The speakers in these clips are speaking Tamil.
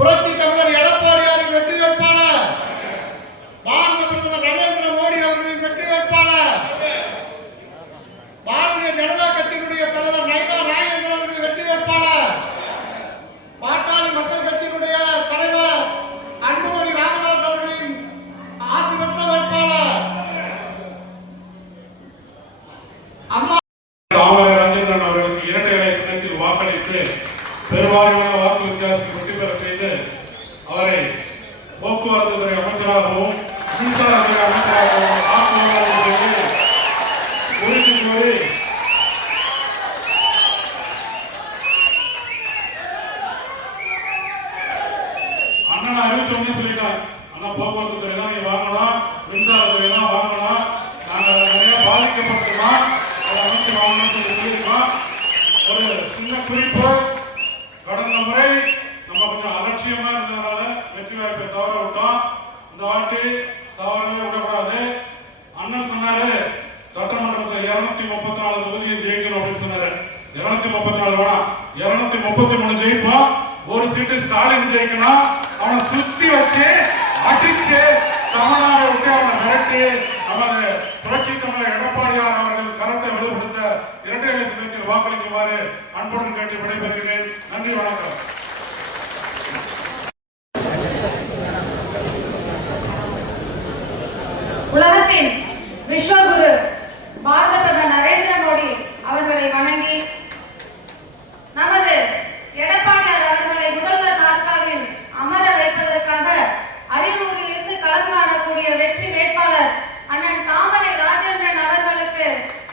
புரட்சி தமிழர் எடப்பாடியாரின் வெற்றி வேட்பாளர், பாரத பிரதமர் நரேந்திர மோடி அவர்களின் வெற்றி வேட்பாளர், பாரதிய ஜனதா கட்சியினுடைய தலைவர் நைனா நாகேந்திரன் அவர்களின் வெற்றி வேட்பாளர், பாட்டாளி மக்கள் கட்சியினுடைய தலைவர் அன்புமணி ராமதாஸ் அவர்களின் ஆசி பெற்ற வேட்பாளர், அம்மா ராஜேந்திரன் அவர்களுக்கு இரட்டை இலை சின்னத்தில் வாக்களித்து பெரும்பாலான வாக்கு வித்தியாசத்தில் வெற்றி பெற செய்து அவரை போக்குவரத்து துறை அமைச்சராகவும் மின்சாரத்துறை அமைச்சராகவும் ஆக்குவதற்கு உறுதி கோரி அண்ணன் அறிவிச்சோம்னே சொல்லிட்டாங்க. அண்ணா போக்குவரத்து துறை தான் நீ வாங்கணும், மின்சாரத்துறை தான் வாங்கணும், நாங்கள் நிறைய பாதிக்கப்பட்டிருக்கோம், அதை அமைச்சு வாங்கணும்னு சொல்லியிருக்கோம். ஒரு சின்ன குறிப்பு, கடந்த முறை நம்ம கொஞ்சம் அலட்சியமா இருந்ததுனால வெற்றி வாய்ப்பை தவற விட்டோம். இந்த வாட்டி தவறவே விடக்கூடாது. அண்ணன் சொன்னாரு சட்டமன்றத்தில் 234 தொகுதியை ஜெயிக்கணும் அப்படின்னு சொன்னாரு. 234 வேணாம், 233 ஜெயிப்போம். ஒரு சீட்டு ஸ்டாலின் ஜெயிக்கணும். அவனை சுத்தி வச்சு அடிச்சு தமிழ்நாடு விட்டு அவனை மிரட்டி நமது புரட்சி தமிழர் எடப்பாடியார் அவர்கள் கருத்தை வெளிப்படுத்த இரட்டை இலை சின்னத்தில் வாக்களிக்குமாறு அன்புடன் கேட்டு விடைபெறுகிறேன். நன்றி, வணக்கம். உலகத்தின் விஸ்வகுரு பாரத பிரதமர் நரேந்திர மோடி அவர்களை வணங்கி நமது எடப்பாடியார் அவர்களை முதல்வர் நாற்காலில் அமர வைப்பதற்காக அரியலூரில் இருந்து களம் காணக்கூடிய வெற்றி வேட்பாளர் அண்ணன் தாமரை ராஜேந்திரன் அவர்களுக்கு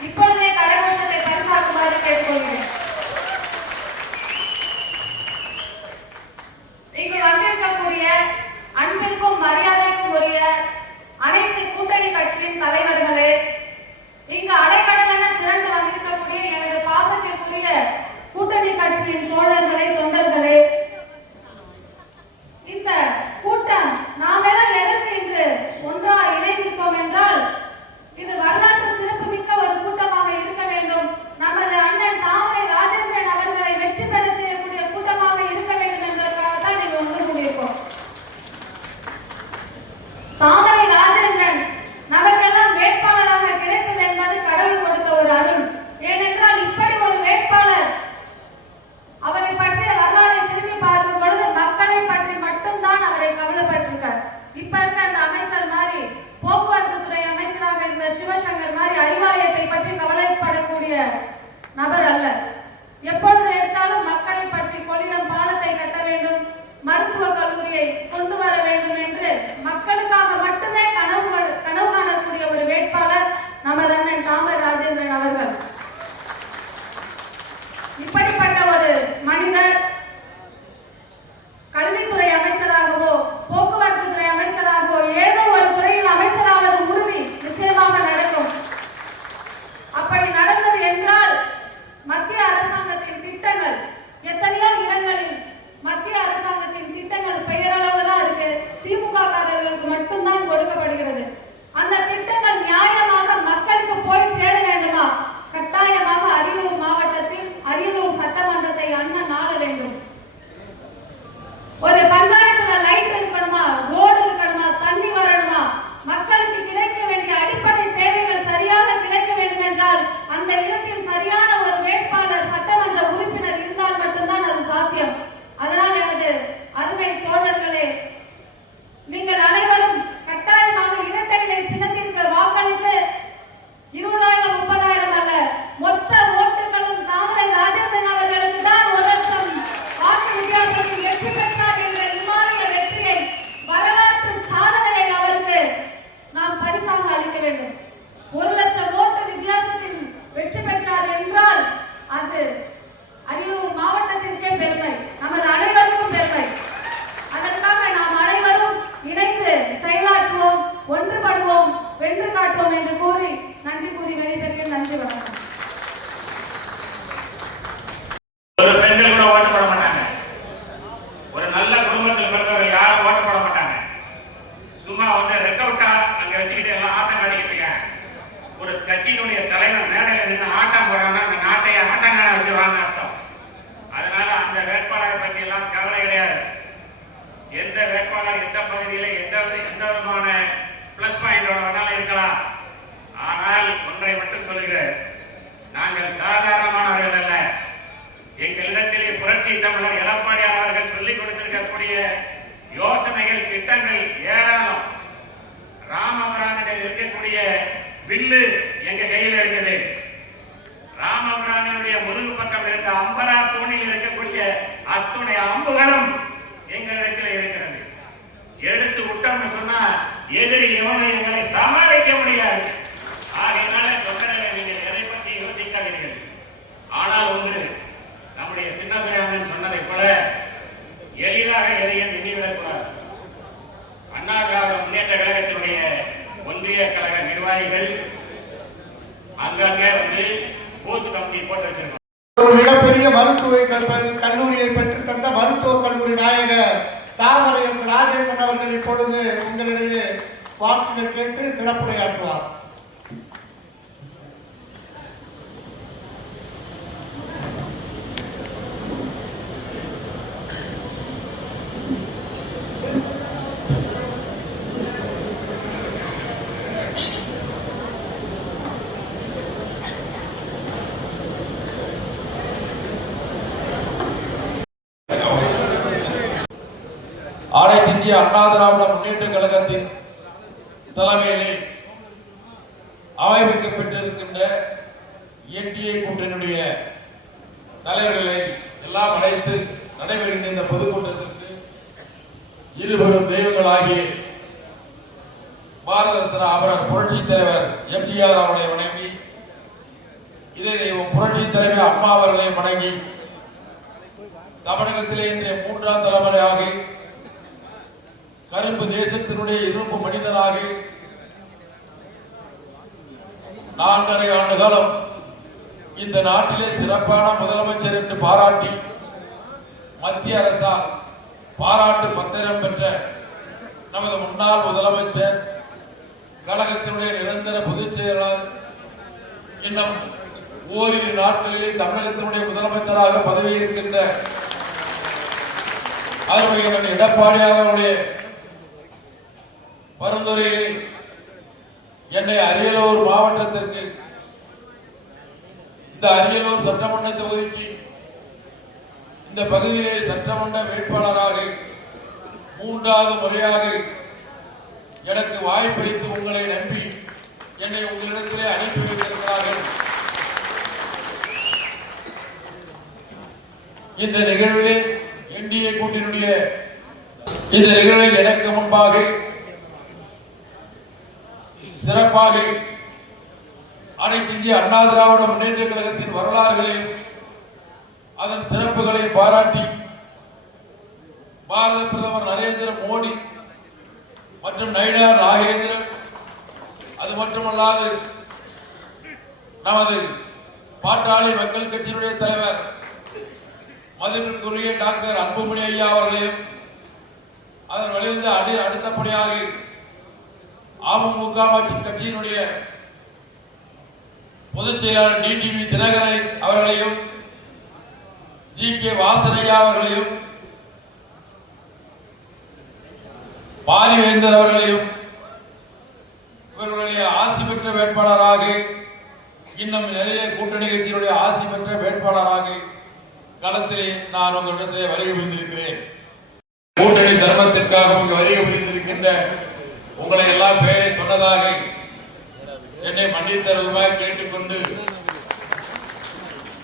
இப்பொழுதே கரகோஷத்தை பரிசாக்குமாறு கேட்டுக்கொள்கிறேன். இருக்குது. ராமபிரானுடைய முதுகு பக்கம் இருக்க அம்பரா தூணில் இருக்கக்கூடிய அத்துணை அம்புகளும் எங்களிடத்தில் இருக்கிறது. எடுத்து விட்டோம்னு சொன்னா எதிரி எவனை எங்களை சமாளிக்க முடியாது. ஆகையினால தொண்டர்களை நீங்கள் எதை பற்றி யோசிக்காதீர்கள். ஆனால் ஒன்று, நம்முடைய சின்னதுரையாளன் சொன்னதை போல எளிதாக எதையும் எண்ணிவிடக்கூடாது. அண்ணா திராவிட முன்னேற்ற கழகத்தினுடைய ஒன்றிய கழக நிர்வாகிகள் அங்கங்கே வந்து பூத் கம்பி போட்டு வச்சிருக்கோம். ஒரு மிகப்பெரிய மருத்துவ கல்லூரியை பெற்று தந்த மருத்துவக் கல்லூரி நாயகர் தாமரை ராஜேந்திரன் அவர்கள் இப்பொழுது உங்களிடையே வாக்குகள் கேட்டு சிறப்புரையாற்றுவார். அனைத்து இந்திய அண்ணா திராவிட முன்னேற்ற கழகத்தின் தலைமையிலே அமைக்கப்பட்டிருக்கின்ற என்டிஏ கூட்டணியுடைய தலைவர்களை எல்லாம் அழைத்து நடைபெறுகின்ற இந்த பொதுக்கூட்டத்திற்கு இருவரும் தெய்வங்களாகிய பாரத ரத்னா அமரர் புரட்சி தலைவர் எம்ஜிஆர் அவர்களை வணங்கி, இதே தெய்வம் புரட்சி தலைவர் அம்மா அவர்களை வணங்கி, தமிழகத்திலே இன்றைய மூன்றாம் தலைமுறையாக கருப்பு தேசத்தினுடைய இருப்பு மனிதனாக 4.5 ஆண்டு காலம் இந்த நாட்டிலே சிறப்பான முதலமைச்சர் என்று பாராட்டி மத்திய அரசால் பாராட்டு பத்திரம் பெற்ற நமது முன்னாள் முதலமைச்சர், கழகத்தினுடைய நிரந்தர பொதுச் செயலாளர், இன்னும் ஓரிரு நாட்களிலே தமிழகத்தினுடைய முதலமைச்சராக பதவியேற்கின்ற அருமையான எடப்பாடியாருடைய பரிந்துரையில் என்னை அரியலூர் மாவட்டத்திற்கு, இந்த அரியலூர் சட்டமன்ற தொகுதிக்கு இந்த பகுதியிலே சட்டமன்ற வேட்பாளராக 3வது முறையாக எனக்கு வாய்ப்பளித்து உங்களை நம்பி என்னை உங்களிடத்திலே அனுப்பி வைத்திருக்கிறார்கள். இந்த நிகழ்விலே என்டிஏ கூட்டணியுடைய இந்த நிகழ்வில் எனக்கு முன்பாக சிறப்பாக அனைத்து இந்திய அண்ணா திராவிட முன்னேற்ற கழகத்தின் வரலாறுகளையும் அதன் சிறப்புகளை பாராட்டி பாரத பிரதமர் நரேந்திர மோடி மற்றும் நயினார் நாகேந்திரன், அது மட்டுமல்லாது நமது பாட்டாளி மக்கள் கட்சியினுடைய தலைவர் மதிப்பிற்குரிய டாக்டர் அன்புமணி ஐயா அவர்களையும், அதன் வழிந்து அடுத்தபடியாக அமமுக கட்சியினுடைய பொதுச் செயலாளர் டிடிவி தினகரன் அவர்களையும், ஜி.கே. வாசனையா அவர்களையும், பாரிவேந்தர் அவர்களையும் இவர்களுடைய ஆசி பெற்ற வேட்பாளராக, இன்னும் நிறைய கூட்டணி கட்சியினுடைய ஆசி பெற்ற வேட்பாளராக களத்திலே நான் உங்களிடத்திலே வருகை புரிந்திருக்கிறேன். கூட்டணி தர்மத்திற்காக இங்கு வருகை புரிந்திருக்கின்ற உங்களை எல்லாம் பெயரை சொன்னதாக என்னை மன்னித்தருமாய் கேட்டுக்கொண்டு,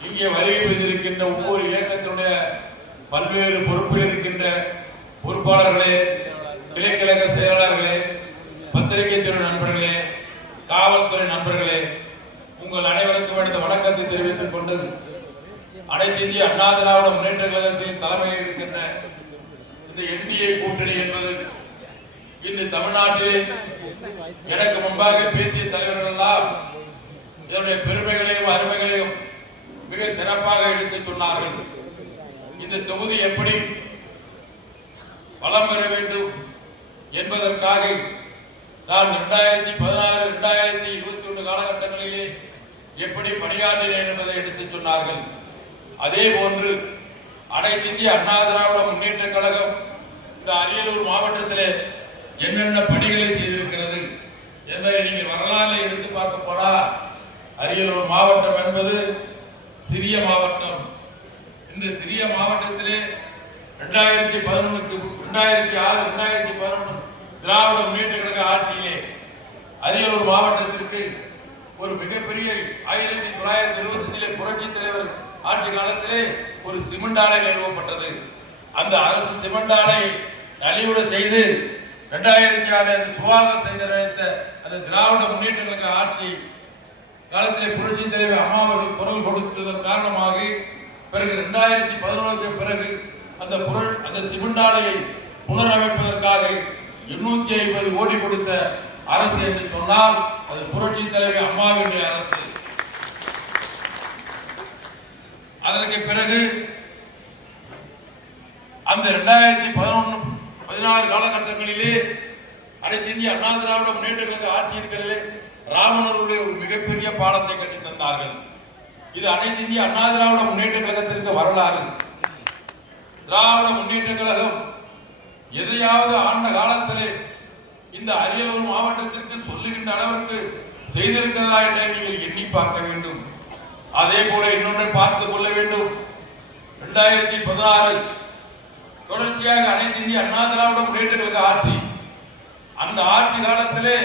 இங்கே வருகை புரிந்திருக்கின்ற ஒவ்வொரு இயக்கத்தினுடைய பல்வேறு பொறுப்பில் இருக்கின்ற பொறுப்பாளர்களே, கிளைக்கழக செயலாளர்களே, பத்திரிகை துறை நண்பர்களே, காவல்துறை நண்பர்களே, உங்கள் அனைவருக்கும் எடுத்த வணக்கத்தை தெரிவித்துக் கொண்டு, அனைத்து இந்திய அண்ணா திராவிட முன்னேற்ற கழகத்தின் தலைமையில் இருக்கின்ற இந்த என்டிஏ கூட்டணி என்பது இன்று தமிழ்நாட்டில் எனக்கு முன்பாக பேசிய தலைவர்கள் எல்லாம் இதனுடைய பெருமைகளையும் அருமைகளையும் மிக சிறப்பாக எடுத்துச் சொன்னார்கள். இந்த தொகுதி எப்படி வளம் பெற வேண்டும் என்பதற்காக நான் 2016, 2021 காலகட்டங்களிலே எப்படி பணியாற்றினேன் என்பதை எடுத்துச் சொன்னார்கள். அதே போன்று அனைத்து இந்திய அண்ணா திராவிட முன்னேற்ற கழகம் இந்த அரியலூர் மாவட்டத்திலே என்னென்ன பணிகளை செய்திருக்கிறது என்பதை நீங்கள் வரலாறு எடுத்து பார்க்க போனால், அரியலூர் மாவட்டம் என்பது சிறிய மாவட்டம். இந்த சிறிய மாவட்டத்திலே 2011, 2011 திராவிட முன்னேற்ற கழக ஆட்சியிலே அரியலூர் மாவட்டத்திற்கு ஒரு மிகப்பெரிய 1925 புரட்சி தலைவர் ஆட்சி காலத்திலே ஒரு சிமெண்ட் ஆலை நிறுவப்பட்டது. அந்த அரசு சிமெண்ட் ஆலை அழிவுட செய்து 2006 சுவாகர் செய்த அந்த திராவிட முன்னேற்ற கழக ஆட்சி காலத்திலே புரட்சி தலைவர் அம்மா அவர்கள் குரல் கொடுத்ததன் காரணமாக பிறகு 2011 பிறகு அந்த சிமெண்ட் ஆலையை புனரமைப்பதற்காக 850 கோடி கொடுத்த அரசு என்று சொன்னால் அது புரட்சி தலைவர் அம்மாவினுடைய அரசு. அதற்கு பிறகு அந்த 2011-16 காலகட்டங்களிலே அனைத்து இந்திய அண்ணா திராவிட முன்னேற்ற கழக ஆட்சி இருக்கிறது. ராமனருடைய ஒரு மிகப்பெரிய பாடத்தை கற்றுத் தந்தார்கள். இது அனைத்து இந்திய அண்ணா திராவிட முன்னேற்ற கழகத்திற்கு வரலாறு. திராவிட முன்னேற்ற கழகம் எதையாவது ஆண்ட காலத்திலே இந்த அரியலூர் மாவட்டத்திற்கு சொல்லுகின்ற அளவிற்கு செய்திருக்கிறதா என்று நீங்கள் எண்ணி பார்க்க வேண்டும். அதே போல இன்னொன்றை பார்த்துக் கொள்ள வேண்டும். 2016 தொடர்ச்சியாக அனைத்து இந்திய அண்ணா திராவிட முன்னேற்ற கழக ஆட்சி. அந்த ஆட்சி காலத்திலே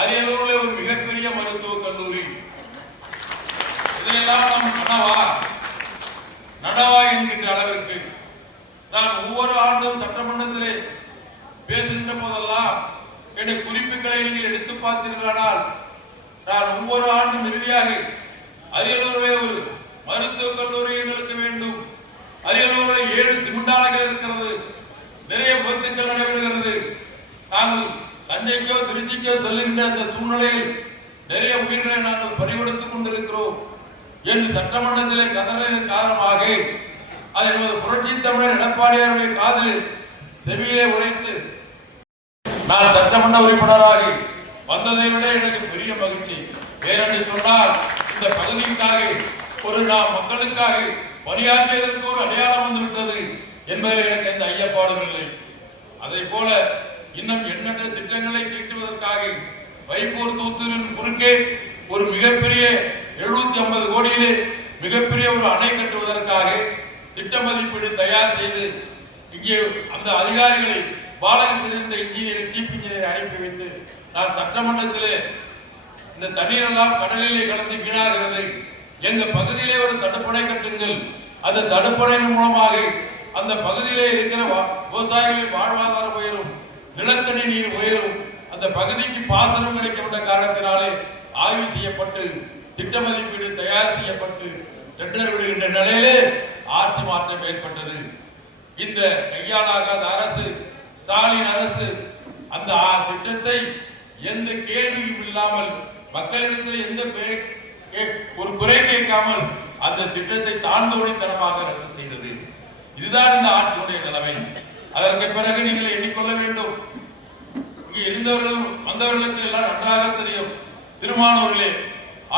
அரியலூரில் ஒரு மிகப்பெரிய மருத்துவக் கல்லூரி. இதெல்லாம் நம் நடவா என்கின்ற அளவிற்கு நான் ஒவ்வொரு ஆண்டும் சட்டமன்றத்திலே பேசுகின்ற போதெல்லாம் என்னுடைய குறிப்புகளை நீங்கள் எடுத்து பார்த்தீர்களானால் நான் ஒவ்வொரு ஆண்டும் இறுதியாக அரியலூரிலே ஒரு மருத்துவக் கல்லூரி எங்களுக்கு வேண்டும், அரியலூரில் 7 சிமெண்ட் ஆலைகள் இருக்கிறது, நிறைய விபத்துக்கள் நடைபெறுகிறது, நாங்கள் தஞ்சைக்கோ திருச்சிக்கோ செல்லுகின்ற அந்த சூழ்நிலையில் நிறைய உயிர்களை நாங்கள் பறிகொடுத்துக் கொண்டிருக்கிறோம் என்று சட்டமன்றத்திலே கதறியதன் காரணமாக அதை நமது புரட்சி தமிழர் எடப்பாடியாருடைய காதில் செவியிலே உரைத்து நான் சட்டமன்ற உறுப்பினராக வந்ததை விட எனக்கு பெரிய மகிழ்ச்சி. ஏனென்று சொன்னால் இந்த பகுதிக்காக ஒரு நாம் மக்களுக்காக பணியாற்றியதற்கு ஒரு அடையாளம் வந்துவிட்டது என்பதில் எனக்கு எந்த ஐயப்பாடும் இல்லை. அதே போல இன்னும் எண்ணற்ற திட்டங்களை தீட்டுவதற்காக வைப்பூர் தூத்தூரின் குறுக்கே ஒரு மிகப்பெரிய 750 கோடியிலே மிகப்பெரிய ஒரு அணை கட்டுவதற்காக திட்ட மதிப்பீடு தயார் செய்து இங்கே அந்த அதிகாரிகளை பாலகிருஷ்ணன் இன்ஜினியர் சீஃப் இன்ஜினியர் அனுப்பி வைத்து நான் சட்டமன்றத்திலே இந்த தண்ணீர் எல்லாம் கடலிலே கலந்து வீணாகிறது, எங்க பகுதியிலே ஒரு தடுப்பணை கட்டுங்கள், அந்த தடுப்பணையின் மூலமாக அந்த பகுதியிலே இருக்கிற விவசாயிகளின் வாழ்வாதாரம் உயரும், நிலத்தடி நீர் உயரும், அந்த பகுதிக்கு பாசனம் கிடைக்கப்பட்ட காரணத்தினாலே ஆய்வு செய்யப்பட்டு திட்ட மதிப்பீடு தயார் செய்யப்பட்டு டெண்டர் விடுகின்ற நிலையிலே ஆட்சி மாற்றம் ஏற்பட்டது. இந்த கையாளாகாத அரசு ஸ்டாலின் அரசு அந்த திட்டத்தை எந்த கேள்வியும் இல்லாமல் மக்களிடத்தில் எந்த ஒரு குறை கேட்காமல் அந்த திட்டத்தை தாழ்ந்தோடித்தனமாக ரத்து செய்தது. இதுதான் இந்த ஆட்சியுடைய நிலைமை. அதற்கு பிறகு நீங்கள் எண்ணிக்கொள்ள வேண்டும். இங்கே இருந்தவர்கள் வந்தவர்களுக்கு எல்லாம் நன்றாக தெரியும். திருமானூரிலே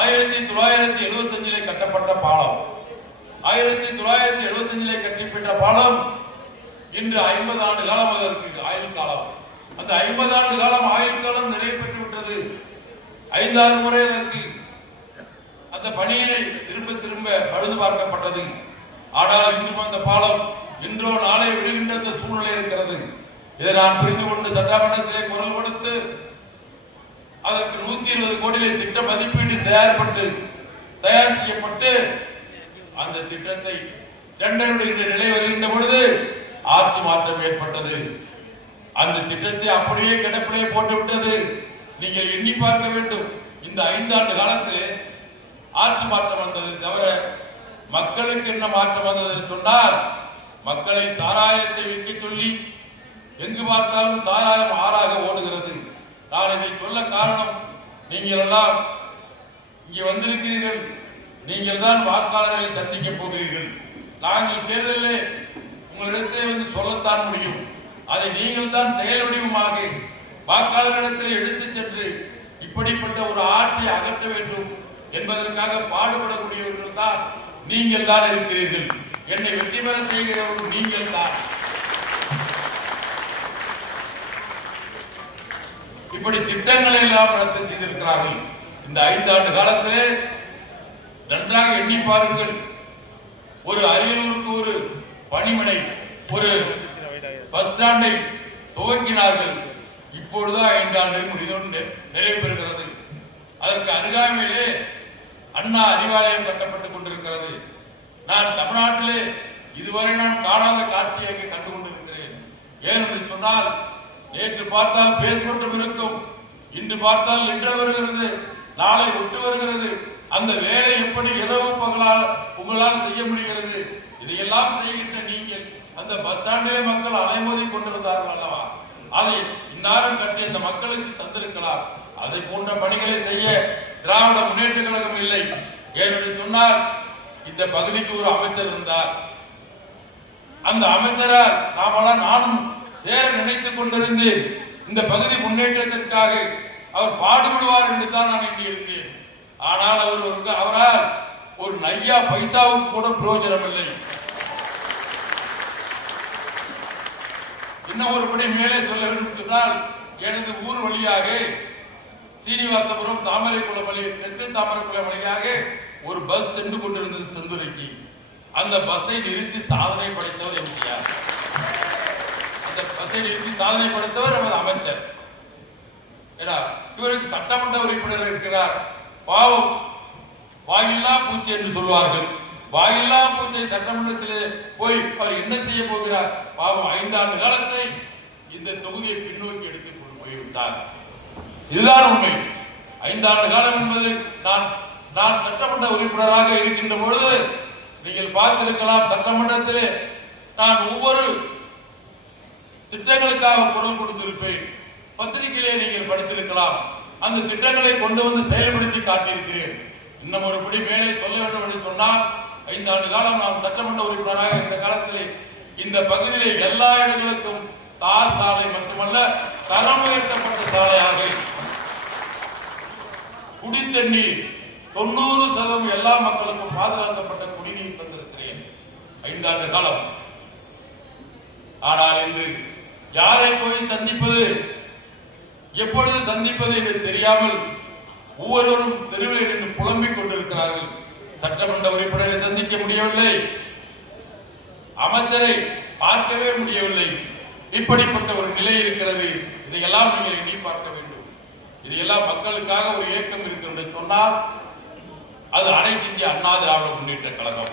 1975 கட்டப்பட்ட பாலம், 1975 கட்டப்பட்ட பாலம் இன்று 50 ஆண்டு காலம் அதற்கு ஆயுள் காலம். அந்த 50 ஆண்டு காலம் ஆயுள் காலம் நிறைவு பெற்று விட்டது. 5-6 முறை அதற்கு அந்த பணியை திரும்ப பழுது பார்க்கப்பட்டது. ஆனால் இன்னும் அந்த பாலம் இன்றோ நாளை விழுகின்ற அந்த சூழ்நிலை இருக்கிறது. இதை நான் புரிந்து கொண்டு சட்டமன்றத்திலே குரல் கொடுத்து அதற்கு 120 கோடியிலே திட்ட மதிப்பீடு தயார் செய்யப்பட்டு அந்த திட்டத்தை டெண்டருடைய நிலை வருகின்ற பொழுது ஆட்சி மாற்றம் ஏற்பட்டது. அந்த திட்டத்தை அப்படியே கிடப்பிலே போட்டுவிட்டது. நீங்கள் எண்ணி பார்க்க வேண்டும். இந்த 5 ஆண்டு காலத்தில் ஆட்சி மாற்றம் வந்தது தவிர மக்களுக்கு என்ன மாற்றம் வந்தது சொன்னால், மக்களை சாராயத்தை விற்க சொல்லி எங்கு பார்த்தாலும் சாராயம் ஆறாக ஓடுகிறது. நான் இதை சொல்ல காரணம், நீங்கள் எல்லாம் இங்கே வந்திருக்கிறீர்கள், நீங்கள் தான் வாக்காளர்களை சந்திக்க போகிறீர்கள். நாங்கள் தேர்தலில் உங்களிடத்தை வந்து சொல்லத்தான் முடியும். அதை நீங்கள் தான் செயல் வடிவமாக வாக்காளர்களிடத்தில் எடுத்துச் சென்று இப்படிப்பட்ட ஒரு ஆட்சியை அகற்ற வேண்டும் என்பதற்காக பாடுபடக்கூடியவர்கள் தான் நீங்கள் தான் இருக்கிறீர்கள். என்னை வெற்றி பெற செய்கிறவர்கள் நீங்கள் தான். இப்படி திட்டங்களை எல்லாம் ரத்து செய்திருக்கிறார்கள். இந்த 5 ஆண்டு காலத்திலே நன்றாக எண்ணி பாருங்கள். ஒரு அரியலூருக்கு ஒரு பணிமனை, ஒரு பஸ் ஸ்டாண்டை துவக்கினார்கள். இப்பொழுது 5 ஆண்டு முடிவுடன் நிறைவு பெறுகிறது. அதற்கு அருகாமையிலே அண்ணா அறிவாலயம் கட்டப்பட்டுக் கொண்டிருக்கிறது. நான் தமிழ்நாட்டிலே இதுவரை நான் காணாத காட்சியை கண்டு கொண்டிருக்கிறேன். ஏனென்று சொன்னால், நேற்று பார்த்தால் பேஸ்பட்டும் இருக்கும், இன்று பார்த்தால் லிண்டர் வருகிறது, நாளை ஒட்டு வருகிறது. அந்த வேலை எப்படி இரவு பகலால் உங்களால் செய்ய முடிகிறது? இதையெல்லாம் செய்கின்ற நீங்கள் அந்த பஸ் ஸ்டாண்டிலே மக்கள் அலைமோதி கொண்டிருந்தார்கள் அல்லவா? அதை இந்நேரம் கட்டி அந்த மக்களுக்கு தந்திருக்கலாம். அதை போன்ற பணிகளை செய்ய திராவிட முன்னேற்ற கழகம் இல்லை. ஏனென்று சொன்னால், இந்த பகுதிக்கு ஒரு அமைச்சர் இருந்தார். அந்த அமைச்சரால் நானும் சேர நினைத்துக் கொண்டிருந்தேன். இந்த பகுதி முன்னேற்றத்திற்காக அவர் பாடுபடுவார் என்று தான் நான் எண்ணியிருந்தேன். ஆனால் அவரால் ஒரு நையா பைசாவுக்கு கூட பிரயோஜனம் இல்லை. இன்னும் ஒருபடி மேலே சொல்ல வேண்டும் என்றால், எனது ஊர் வழியாக சீனிவாசபுரம் தாமரைக்குளம் வழி தெற்கு தாமரைக்குளம் வழியாக ஒரு பஸ் சென்று கொண்டிருந்தது செந்துரைக்கு. அந்த பஸ்ஸை நிறுத்தி சாதனை படைத்தவர் எம்ஜிஆர். அந்த பஸ்ஸை நிறுத்தி சாதனை படைத்தவர் நமது அமைச்சர். இவருக்கு சட்டமன்ற உறுப்பினர் இருக்கிறார். பாவம், வாயில்லா பூச்சி என்று சொல்வார்கள். வாயில்லா பூச்சை சட்டமன்றத்தில் போய் அவர் என்ன செய்ய போகிறார்? பாவம், 5 ஆண்டு காலத்தை இந்த தொகுதியை பின்னோக்கி எடுத்துக் கொண்டு போய்விட்டார். இதுதான் உண்மை. 5 ஆண்டு காலம் என்பது நான் சட்டமன்ற உறுப்பினராக இருக்கின்ற பொழுது நீங்கள் பார்த்திருக்கலாம், சட்டமன்றத்திலே நான் ஒவ்வொரு திட்டங்களுக்காக குரல் கொடுத்திருப்பேன். பத்திரிகையிலே நீங்கள் படித்திருக்கலாம். அந்த திட்டங்களை கொண்டு வந்து செயல்படுத்தி காட்டியிருக்கிறேன். இன்னும் ஒரு படி மேலே சொல்ல வேண்டும் என்று சொன்னால், 5 ஆண்டு காலம் நாம் சட்டமன்ற உறுப்பினராக இந்த காலத்தில் இந்த பகுதியிலே எல்லா இடங்களுக்கும் தார் சாலை மட்டுமல்ல, தரம் உயர்த்தப்பட்ட சாலையாக குடித்தண்ணீர் 90% எல்லா மக்களுக்கும் பாதுகாக்கப்பட்ட குடிநீர் தந்திருக்கிறேன் 5 ஆண்டு காலம். ஆனால் இன்று யாரை போய் சந்திப்பது, எப்பொழுது சந்திப்பது என்று தெரியாமல் ஒவ்வொருவரும் தெருவில் நின்று புலம்பிக் கொண்டிருக்கிறார்கள். சட்டமன்ற உறுப்பினரை சந்திக்க முடியவில்லை, அமைச்சரை பார்க்கவே முடியவில்லை. இப்படிப்பட்ட ஒரு நிலை இருக்கிறது. இதையெல்லாம் நீங்கள் எண்ணி பார்க்க வேண்டும். இதையெல்லாம் மக்களுக்காக ஒரு இயக்கம் இருக்கிறது சொன்னால் அது அனைத்து இந்திய அண்ணா திராவிட முன்னேற்ற கழகம்.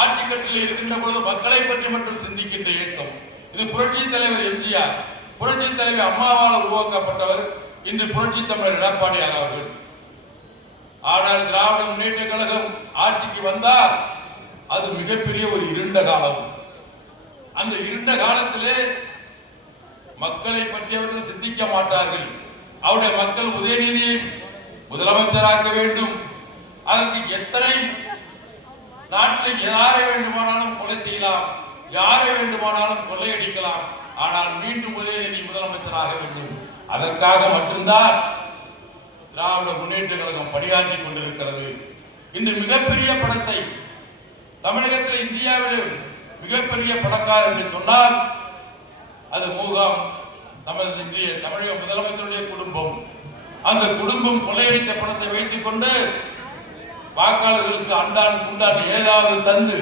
ஆட்சி கட்டில் இருக்கின்ற போது மக்களை பற்றி மட்டும் சிந்திக்கின்ற இயக்கம் இது. புரட்சி தலைவர் எம்ஜிஆர், புரட்சி தலைவர் அம்மாவால் உருவாக்கப்பட்டவர் இன்று புரட்சி தமிழர் எடப்பாடியார் அவர்கள். ஆனால் திராவிட முன்னேற்ற கழகம் ஆட்சிக்கு வந்தால் அது மிகப்பெரிய ஒரு இருண்ட காலம். அந்த இருண்ட காலத்திலே மக்களை பற்றியவர்கள் சிந்திக்க மாட்டார்கள். அவருடைய மக்கள் உதயநிதியை முதலமைச்சராக்க வேண்டும். அதற்கு எத்தனை நாட்டில் யாரை வேண்டுமானாலும் கொலை செய்யலாம், யாரை வேண்டுமானாலும் கொள்ளையடிக்கலாம். ஆனால் மீண்டும் உதயநிதி முதலமைச்சராக வேண்டும். அதற்காக மட்டும்தான் திராவிட முன்னேற்ற கழகம் பணியாற்றிக் கொண்டிருக்கிறது. இன்று மிகப்பெரிய பணத்தை தமிழகத்தில், இந்தியாவில் மிகப்பெரிய பணக்காரர் என்று சொன்னால் அது மூகாம் நமது இந்திய தமிழக முதலமைச்சருடைய குடும்பம். அந்த குடும்பம் கொள்ளையடித்த பணத்தை வைத்துக் கொண்டு வாக்காளர்களுக்கு அண்டான் குண்டான் ஏதாவது தந்து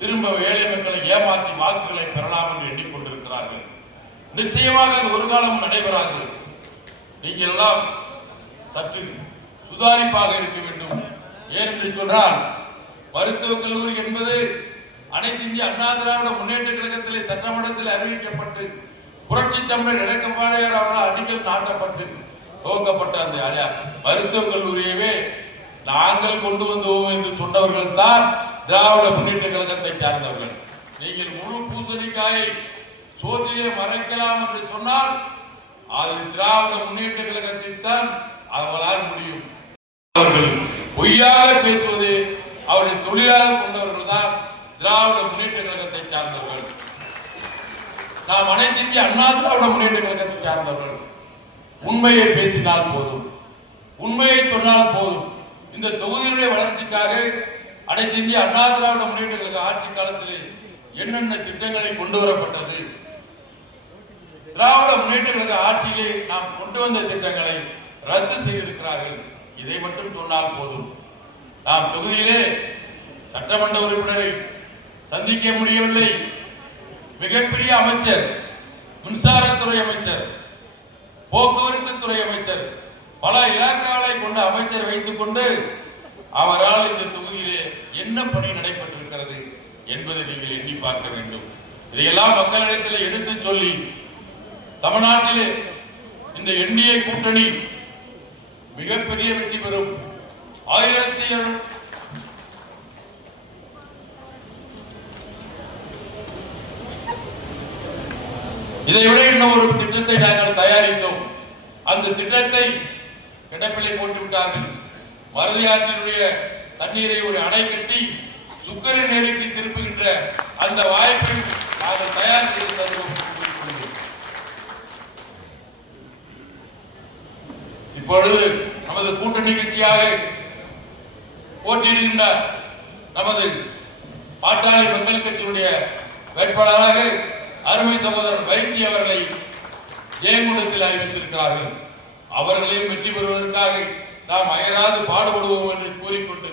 திரும்ப ஏழை மக்களை ஏமாற்றி வாக்குகளை பெறலாம் என்று எண்ணிக்கொண்டிருக்கிறார்கள். நிச்சயமாக அது ஒரு காலம் நடைபெறாது. நீங்கள் எல்லாம் சற்று சுதாரிப்பாக இருக்க வேண்டும். ஏனென்று சொன்னால், மருத்துவக் கல்லூரி என்பது அனைத்து இந்திய அண்ணா திராவிட முன்னேற்ற கழகத்திலே சட்டமன்றத்தில் அறிவிக்கப்பட்டு புரட்சி தமிழர் எடப்பாடியார் அவர்களால் அடிக்கல் நாட்டப்பட்டு துவக்கப்பட்ட அந்த மருத்துவக் கல்லூரியவே நாங்கள் கொண்டு வந்தோம் என்று சொன்னவர்கள் தான் திராவிட முன்னேற்ற கழகத்தை சார்ந்தவர்கள். நீங்கள் முழு பூசணிக்காயை சோற்றிலே மறைக்கலாம் என்று சொன்னால் அது திராவிட முன்னேற்ற கழகத்தை தான் அவர்களால் முடியும். அவர்கள் பொய்யாக பேசுவது அவருடைய தொழிலாக கொண்டவர்கள் தான் திராவிட முன்னேற்ற கழகத்தை சார்ந்தவர்கள். நாம் அனைத்து இந்திய அண்ணா திராவிட முன்னேற்ற கழகத்தை சார்ந்தவர்கள். உண்மையை பேசினால் போதும், உண்மையை சொன்னால் போதும். இந்த தொகுதியுடைய வளர்ச்சிக்காக அனைத்து இந்திய அண்ணா திராவிட முன்னேற்ற கழக ஆட்சி காலத்தில் என்னென்ன திட்டங்களை கொண்டு வரப்பட்டது, திராவிட முன்னேற்ற கழக ஆட்சியிலே நாம் கொண்டு வந்த திட்டங்களை ரத்து செய்திருக்கிறார்கள். இதை மட்டும் சொன்னால் போதும். நாம் தொகுதியிலே சட்டமன்ற உறுப்பினரை சந்திக்க முடியவில்லை. மிகப்பெரிய அமைச்சர், மின்சாரத்துறை அமைச்சர், போக்குவரத்து துறை அமைச்சர், பல இலாக்காவை கொண்ட அமைச்சரை வைத்துக் கொண்டு அவரால் இந்த தொகுதியிலே என்ன பணி நடைபெற்றிருக்கிறது என்பதை நீங்கள் எண்ணி பார்க்க வேண்டும். இதையெல்லாம் மக்களிடத்தில் எடுத்து சொல்லி தமிழ்நாட்டிலே இந்த என்டிஏ கூட்டணி மிகப்பெரிய வெற்றி பெறும். 1700 இதை விட இன்னும் ஒரு திட்டத்தை நாங்கள் தயாரித்தோம். அந்த திட்டத்தை கிடப்பிலை போட்டு விட்டார்கள். மருதி ஆற்றினுடைய தண்ணீரை ஒரு அணை கட்டி சுக்கரை நேருக்கு திருப்புகின்ற அந்த வாய்ப்பை நாங்கள் தயார் செய்து தருவோம். இப்பொழுது நமது கூட்டணி கட்சியாக போட்டியிடுகின்ற நமது பாட்டாளி மக்கள் கட்சியினுடைய வேட்பாளராக அருமை சகோதரர் வைத்தி அவர்களை ஜெயங்குடத்தில் அறிவித்திருக்கிறார்கள். அவர்களையும் வெற்றி பெறுவதற்காக நாம் அயராது பாடுபடுவோம் என்று கூறிக்கொண்டு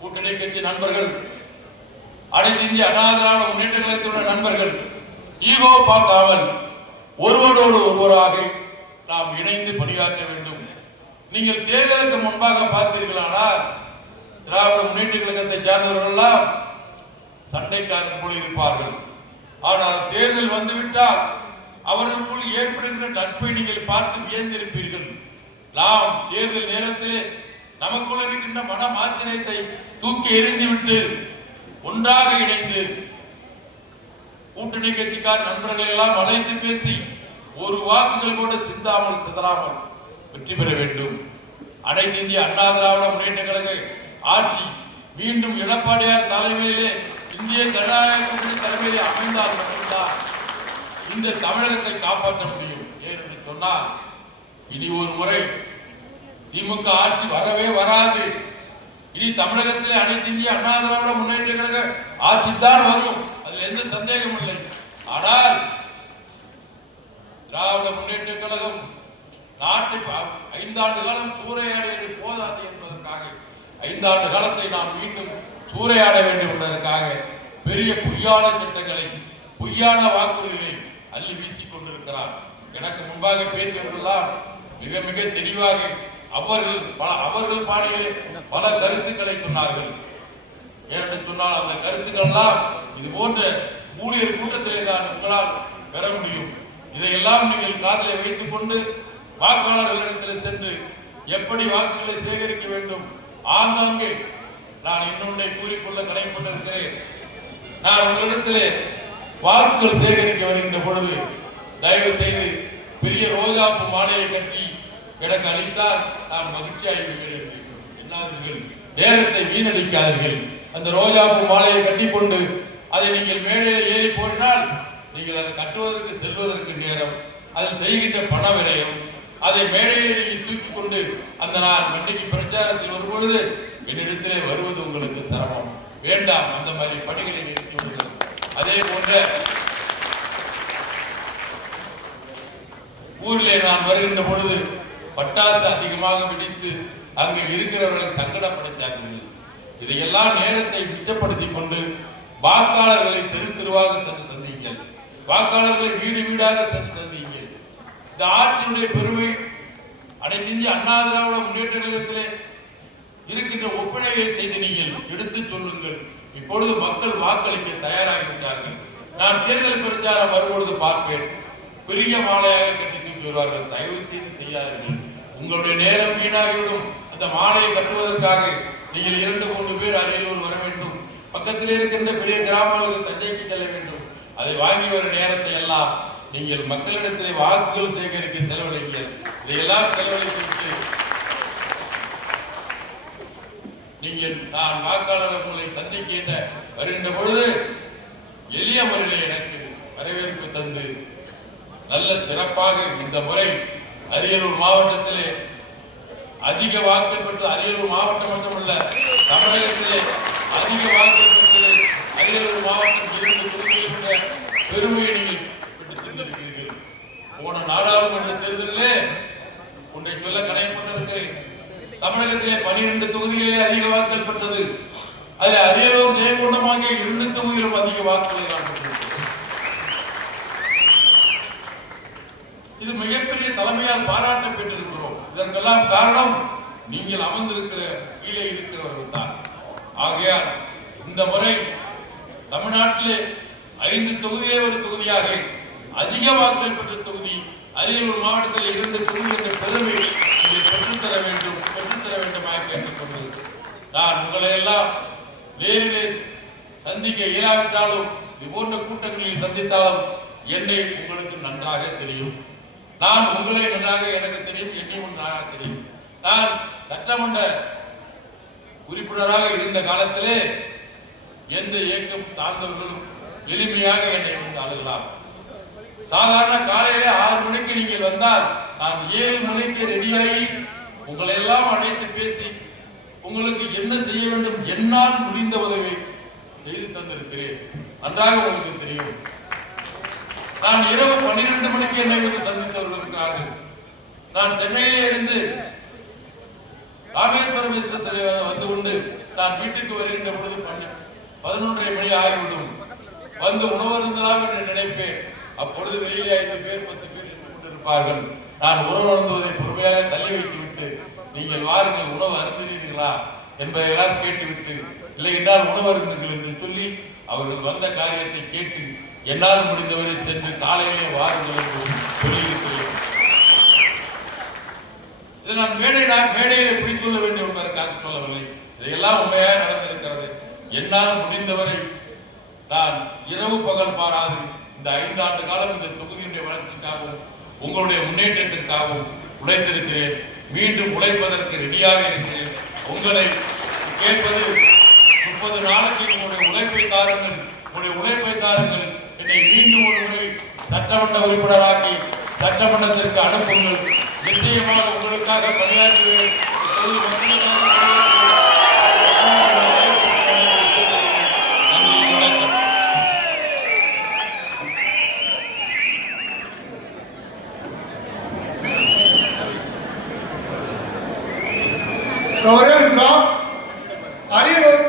கூட்டணி கட்சி நண்பர்கள், அனைத்து இந்திய அண்ணா திராவிட முன்னேற்ற கழகத்தினுடைய நண்பர்கள் ஈகோ பார்க்காமல் ஒருவரோடு ஒருவராக நாம் இணைந்து பணியாற்ற வேண்டும். நீங்கள் தேர்தலுக்கு முன்பாக பார்த்தீர்களானால் திராவிட முன்னேற்ற கழகத்தை சார்ந்தவர்கள் எல்லாம் சண்டைக்காரர் போல் இருப்பார்கள். ஆனால் தேர்தல் வந்துவிட்டால் அவர்களுக்குள் ஏற்படுகின்ற நட்பை நீங்கள் பார்த்து வியந்திருப்பீர்கள். நாம் தேர்தல் நேரத்திலே நமக்குள் இருக்கின்ற மன ஆச்சரியத்தை தூக்கி எறிந்துவிட்டு ஒன்றாக இணைந்து கூட்டணி கட்சிக்கார் நண்பர்களை எல்லாம் அழைத்து பேசி ஒரு வாக்குகள் கூட சிந்தாமல் சிதறாமல் வெற்றி பெற வேண்டும். அனைத்து இந்திய அண்ணா திராவிட முன்னேற்ற கழக ஆட்சி மீண்டும் எடப்பாடியார் தலைமையிலே இந்திய ஜனநாயக தலைமையிலே அமைந்தால் மட்டும்தான் இந்த தமிழகத்தை காப்பாற்ற முடியும். ஏனென்று சொன்னால் இனி ஒரு முறை திமுக ஆட்சி வரவே வராது. இனி தமிழகத்திலே அனைத்து இந்திய அண்ணா திராவிட முன்னேற்ற கழக ஆட்சி தான் வரும், அதில் எந்த சந்தேகம் இல்லை. ஆனால் திராவிட முன்னேற்ற கழகம் நாட்டை 5 ஆண்டு காலம் சூறையாடியது போதாது என்பதற்காக 5 ஆண்டு காலத்தை நாம் மீண்டும் சூறையாட வேண்டும் என்பதற்காக பெரிய பொய்யான திட்டங்களை, பொய்யான வாக்குறுதிகளை அள்ளி வீசிக் கொண்டிருக்கிறார். எனக்கு முன்பாக பேசியவர்கள்லாம் மிக மிக தெளிவாக அவர்கள் பாணியில் பல கருத்துக்களை சொன்னார்கள். ஏனென்று சொன்னால் அந்த கருத்துக்கள் எல்லாம் இது போன்ற ஊழியர் கூட்டத்திலே தான் உங்களால் பெற முடியும். இதையெல்லாம் நீங்கள் காதிலே வைத்துக் கொண்டு வாக்காளர்களிடத்தில் சென்று எப்படி வாக்குகளை சேகரிக்க வேண்டும், ஆங்காங்கே நான் இன்னொன்றை கூறிக்கொள்ள கடமைப்பட்டிருக்கிறேன். நான் உங்களிடத்திலே வாக்குகள் சேகரிக்க வருகின்ற பொழுது தயவு செய்து பெரிய ரோஜாப்பு மாலையை கட்டி எனக்கு அளித்தால் நான் மகிழ்ச்சியாகிவிடுகிறேன். என்னாதீர்கள், நேரத்தை வீணடிக்காதீர்கள். அந்த ரோஜாப்பு மாலையை கட்டிக்கொண்டு அதை நீங்கள் மேடையில் ஏறி போயினால் நீங்கள் அதை கட்டுவதற்கு செல்வதற்கு நேரம், அதில் செய்கின்ற பண விரயம், அதை மேடையில் நீங்கள் தூக்கிக் கொண்டு அந்த நாள் மண்டிக்கு பிரச்சாரத்தில் வரும்பொழுது என்னிடத்திலே வருவது உங்களுக்கு சிரமம். வேண்டாம், அந்த மாதிரி பணிகளை நிறுத்தி விடுங்கள். அதே போன்ற ஊரிலே நான் வருகின்ற பொழுது பட்டாசு அதிகமாக வெடித்து அங்கு இருக்கிறவர்களை சங்கடப்படுத்தார்கள். இதையெல்லாம் நேரத்தை மிச்சப்படுத்திக் கொண்டு வாக்காளர்களை தெரு தெருவாக சென்று சந்திங்கள், வாக்காளர்களை வீடு வீடாக சென்று சந்திங்கள். இந்த ஆட்சியுடைய பெருமை அனைத்து இந்திய அண்ணா திராவிட முன்னேற்ற கழகத்திலே இருக்கின்ற ஒப்பனைகளை செய்து நீங்கள் எடுத்து சொல்லுங்கள். இப்பொழுது மக்கள் வாக்களிக்க தயாராகிவிட்டார்கள். நான் தேர்தல் பிரச்சாரம் வரும்பொழுது பார்ப்பேன், பெரிய மாலையாக கட்டி தூக்கி வருவார்கள். தயவு செய்து செய்யாதீர்கள், உங்களுடைய நேரம் வீணாகிவிடும். அந்த மாலையை கட்டுவதற்காக நீங்கள் 2-3 பேர் அரியலூர் வர வேண்டும், பக்கத்தில் இருக்கின்ற பெரிய கிராமங்களுக்கு தஞ்சைக்கு செல்ல வேண்டும். அதை வாங்கி வரும் நேரத்தை எல்லாம் நீங்கள் மக்களிடத்திலே வாக்குகள் சேகரிக்க செலவழிங்கள். இதையெல்லாம் செலவழித்து நீங்கள் நான் வாக்காளர் உங்களை சந்திக்கின்ற வருகின்ற பொழுது எளிய முறையில் எனக்கு வரவேற்பு தந்து நல்ல சிறப்பாக இந்த முறை அரியலூர் மாவட்டத்திலே அதிக வாக்குகள் பெற்று, அரியலூர் மாவட்டம் மட்டுமல்ல தமிழகத்திலே அதிக வாக்குகள் பெற்று அரியலூர் மாவட்டம் 2 தொகுதிகளுடைய பெருமையை நீங்கள் பெற்று சென்றிருக்கிறீர்கள். போன நாடாளுமன்ற தேர்தலிலே ஒன்றை சொல்ல கடமைப்பட்டிருக்கிறேன். தமிழகத்திலே 12 தொகுதிகளிலே அதிக வாக்குகள் பெற்றது. அதில் அரியலூர் ஜெயங்கொண்டமாக 2 தொகுதியிலும் அதிக வாக்குகளை நாம் பெற்றிருக்கிறோம். இது மிகப்பெரிய தலைமையால் பாராட்ட பெற்றிருக்கிறோம். இது இதற்கெல்லாம் காரணம் நீங்கள் அமர்ந்திருக்கிற கீழே இருக்கிறவர்கள் தான். ஆகையால் இந்த முறை தமிழ்நாட்டிலே 5 தொகுதியே ஒரு தொகுதியாக அதிக வாக்குகள் பெற்ற தொகுதி அரியலூர் மாவட்டத்தில் 2 தொகுதி என்ற பெருமை பெற்றுத்தர வேண்டுமாக கேட்டுக்கொண்டு நான் உங்களை எல்லாம் நேரிலே சந்திக்க இயலாவிட்டாலும் இது போன்ற கூட்டங்களில் சந்தித்தாலும் என்னை உங்களுக்கு நன்றாக தெரியும். நான் உங்களை நன்றாக எனக்கு தெரியும், என்னையும் நன்றாக தெரியும். நான் சட்டமன்ற உறுப்பினராக இருந்த காலத்திலே எந்த இயக்கம் சார்ந்தவர்களும் எளிமையாக என்னை வந்து அழகலாம். சாதாரண காலையில 6 மணிக்கு நீங்கள் வந்தால் நான் 7 மணிக்கு ரெடியாகி உங்களை எல்லாம் அழைத்து பேசி உங்களுக்கு என்ன செய்ய வேண்டும் என்னால் முடிந்த உதவி செய்து தந்திருக்கிறேன். நன்றாக உங்களுக்கு தெரியும். நான் இரவு 12 மணிக்கு என்னை வந்து சந்தித்தவர்கள் இருக்கிறார்கள். நான் சென்னையிலே இருந்து ராமேஸ்வரம் வந்து கொண்டு நான் வீட்டுக்கு வருகின்ற பொழுது 11:30 மணி ஆகிவிடும். வந்து உணவு இருந்ததாக என்று நினைப்பேன். அப்பொழுது வெளியிலே 5 பேர் 10 பேர் இருந்து கொண்டிருப்பார்கள். நான் உணவு அருந்துவதை பொறுமையாக தள்ளி வைத்துவிட்டு நீங்கள் வாருங்கள் உணவு அருந்தினீர்களா என்பதையெல்லாம் கேட்டுவிட்டு இல்லை என்றால் உணவு அருந்துங்கள் என்று சொல்லி அவர்கள் வந்த காரியத்தை கேட்டு என்னால் முடிந்தவரை சென்று காலையிலே வாருங்கள் என்று சொல்லியிருக்கிறேன். இதை நான் மேடையிலே போய் சொல்ல வேண்டும் என்பதற்காக சொல்லவில்லை. இதையெல்லாம் உண்மையாக நடந்திருக்கிறது. என்னால் முடிந்தவரை நான் இரவு பகல் பாராது இந்த 5 ஆண்டு காலம் இந்த தொகுதியினுடைய வளர்ச்சிக்காகவும் உங்களுடைய முன்னேற்றத்திற்காகவும் உழைத்திருக்கிறேன். மீண்டும் உழைப்பதற்கு ரெடியாக இருக்கிறேன். உங்களை கேட்பது 30 நாளைக்கு உங்களுடைய உழைப்பை தாருங்கள். என்னை மீண்டும் ஒரு முறை சட்டமன்ற உறுப்பினராக்கி சட்டமன்றத்திற்கு அனுப்புங்கள். நிச்சயமாக உங்களுக்காக பணியாற்றுவேன். ஒரே நிமிஷம். அரியலூர்